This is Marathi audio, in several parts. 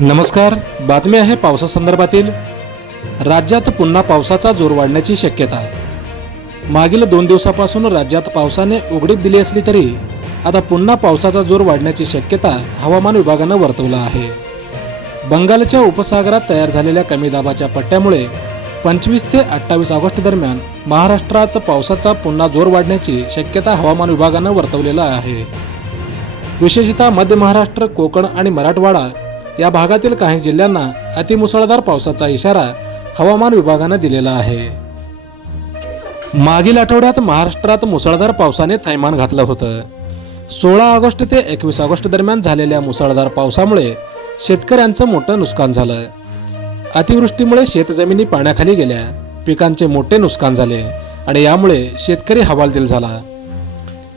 नमस्कार बातमी आहे पावसासंदर्भातील. राज्यात पुन्हा पावसाचा जोर वाढण्याची शक्यता. मागील दोन दिवसापासून राज्यात पावसाने उघडीप दिली असली तरी आता पुन्हा पावसाचा जोर वाढण्याची शक्यता हवामान विभागानं वर्तवला आहे. बंगालच्या उपसागरात तयार झालेल्या कमी दाबाच्या पट्ट्यामुळे पंचवीस ते अठ्ठावीस ऑगस्ट दरम्यान महाराष्ट्रात पावसाचा पुन्हा जोर वाढण्याची शक्यता हवामान विभागानं वर्तवलेला आहे. विशेषतः मध्य महाराष्ट्र कोकण आणि मराठवाडा या भागातील काही जिल्ह्यांना अतिमुसळधार पावसाचा इशारा हवामान विभागानं दिलेला आहे. मागील आठवड्यात महाराष्ट्रात मुसळधार पावसाने थैमान घातलं होतं. सोळा ऑगस्ट ते एकवीस ऑगस्ट दरम्यान झालेल्या मुसळधार पावसामुळे शेतकऱ्यांचं मोठं नुकसान झालं. अतिवृष्टीमुळे शेतजमिनी पाण्याखाली गेल्या. पिकांचे मोठे नुकसान झाले आणि यामुळे शेतकरी हवालदिल झाला.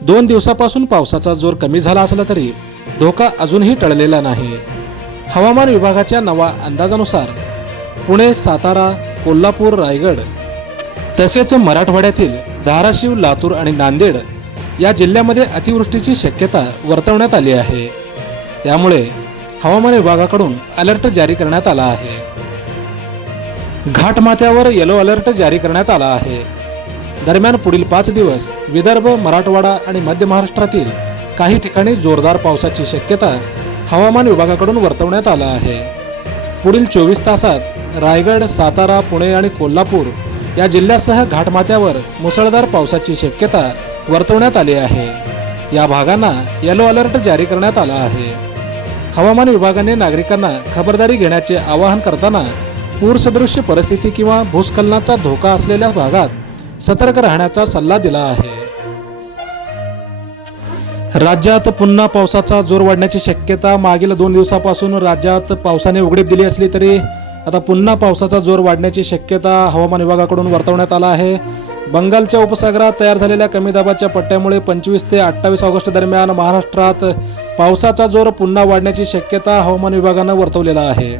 दोन दिवसापासून पावसाचा जोर कमी झाला असला तरी धोका अजूनही टळलेला नाही. हवामान विभागाच्या नवा अंदाजानुसार पुणे सातारा कोल्हापूर रायगड तसेच मराठवाड्यातील धाराशिव लातूर आणि नांदेड या जिल्ह्यामध्ये अतिवृष्टीची शक्यता वर्तवण्यात आली आहे. त्यामुळे हवामान विभागाकडून अलर्ट जारी करण्यात आला आहे. घाटमाथ्यावर येलो अलर्ट जारी करण्यात आला आहे. दरम्यान पुढील पाच दिवस विदर्भ मराठवाडा आणि मध्य महाराष्ट्रातील काही ठिकाणी जोरदार पावसाची शक्यता हवामान विभागाकडून वर्तवण्यात आला आहे. पुढील चोवीस तासात रायगड सातारा पुणे आणि कोल्हापूर या जिल्ह्यासह घाटमाथ्यावर मुसळधार पावसाची शक्यता वर्तवण्यात आली आहे. या भागांना येलो अलर्ट जारी करण्यात आला आहे. हवामान विभागाने नागरिकांना खबरदारी घेण्याचे आवाहन करताना पूरसदृश्य परिस्थिती किंवा भूस्खलनाचा धोका असलेल्या भागात सतर्क राहण्याचा सल्ला दिला आहे. राज्यात पुन्हा पावसाचा जोर वाढण्याची शक्यता मागील दोन दिवसापासून राज्यात पावसाने उघडीप दिली असली तरी आता पुन्हा पावसाचा जोर वाढण्याची शक्यता हवामान विभागाकडून वर्तवण्यात आला आहे. बंगालच्या उपसागरात तयार झालेल्या कमी दाबाच्या पट्ट्यामुळे पंचवीस ते अठ्ठावीस ऑगस्ट दरम्यान महाराष्ट्रात पावसाचा जोर पुन्हा वाढण्याची शक्यता हवामान विभागानं वर्तवलेला आहे.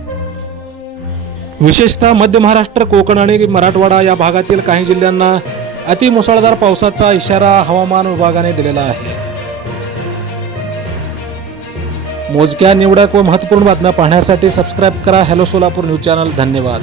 विशेषतः मध्य महाराष्ट्र कोकण आणि मराठवाडा या भागातील काही जिल्ह्यांना अतिमुसळधार पावसाचा इशारा हवामान विभागाने दिलेला आहे. मोजक्या निवडक व महत्त्वपूर्ण बातम्या पाहण्यासाठी सबस्क्राईब करा. हॅलो सोलापूर न्यूज चॅनल धन्यवाद.